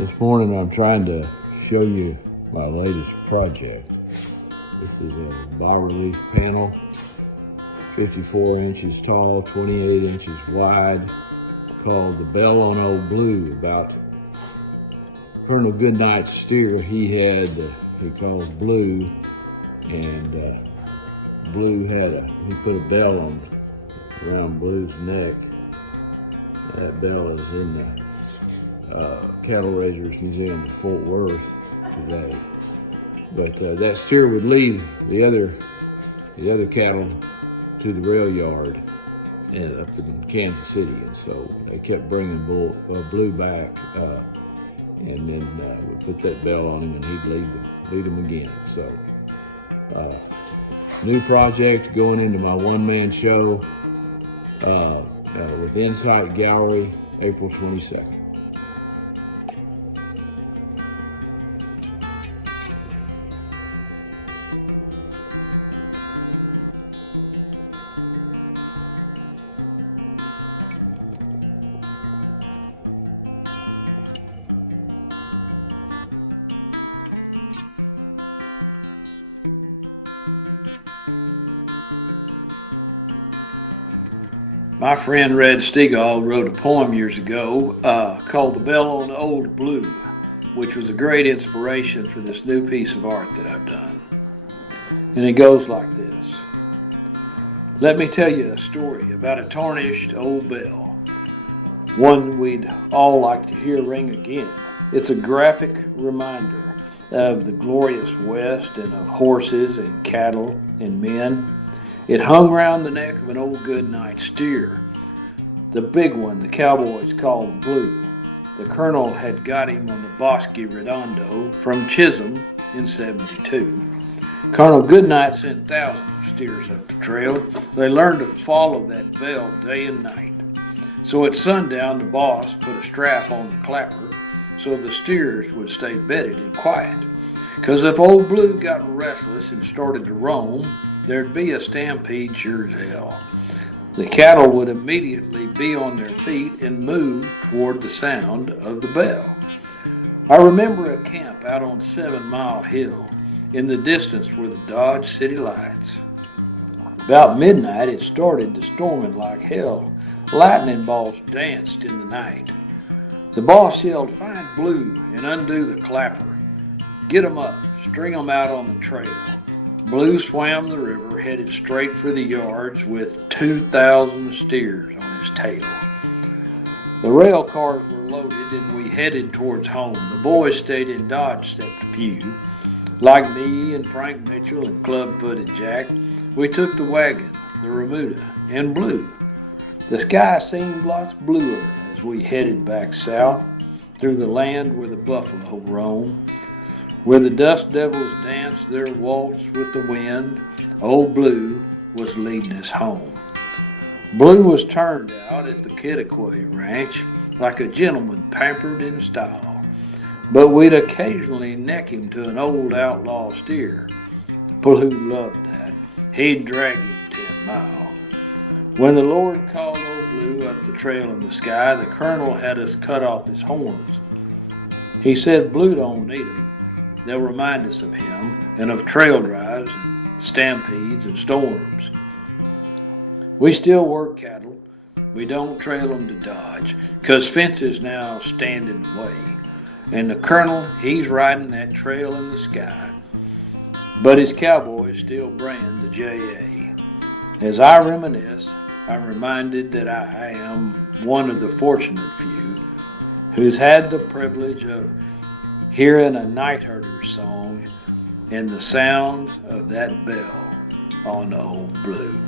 This morning I'm trying to show you my latest project. This is a bas-relief panel, 54 inches tall, 28 inches wide, called the Bell on Old Blue, about Colonel Goodnight's steer. He called Blue, and Blue he put a bell around Blue's neck. That bell is in the Cattle Raisers Museum of Fort Worth today. But that steer would lead the other cattle to the rail yard and up in Kansas City, and so they kept bringing Blue back, and then we put that bell on him, and he'd lead them again. So new project going into my one-man show with InSight Gallery, April 22nd. My friend Red Stegall wrote a poem years ago called The Bell on Old Blue, which was a great inspiration for this new piece of art that I've done. And it goes like this. Let me tell you a story about a tarnished old bell, one we'd all like to hear ring again. It's a graphic reminder of the glorious West and of horses and cattle and men. It hung round the neck of an old Goodnight steer, the big one the cowboys called Blue. The colonel had got him on the Bosque Redondo from Chisholm in '72. Colonel Goodnight sent thousands of steers up the trail. They learned to follow that bell day and night. So at sundown, the boss put a strap on the clapper so the steers would stay bedded and quiet. Because if old Blue got restless and started to roam, there'd be a stampede sure as hell. The cattle would immediately be on their feet and move toward the sound of the bell. I remember a camp out on 7 Mile Hill. In the distance were the Dodge City lights. About midnight it started to storming like hell. Lightning bolts danced in the night. The boss yelled, "Find Blue and undo the clapper. Get 'em up, string 'em out on the trail." Blue swam the river, headed straight for the yards with 2,000 steers on his tail. The rail cars were loaded and we headed towards home. The boys stayed in Dodge except a few. Like me and Frank Mitchell and Club-Footed Jack, we took the wagon, the remuda, and Blue. The sky seemed lots bluer as we headed back south through the land where the buffalo roam. Where the dust devils danced their waltz with the wind, old Blue was leading us home. Blue was turned out at the Kittiquay Ranch like a gentleman pampered in style, but we'd occasionally neck him to an old outlaw steer. Blue loved that. He'd drag him 10 miles. When the Lord called old Blue up the trail in the sky, the colonel had us cut off his horns. He said, "Blue don't need 'em. They'll remind us of him and of trail drives and stampedes and storms." We still work cattle. We don't trail them to Dodge, 'cause fences now stand in the way. And the colonel, he's riding that trail in the sky. But his cowboys still brand the JA. As I reminisce, I'm reminded that I am one of the fortunate few who's had the privilege of hearing a night herder's song and the sound of that bell on Old Blue.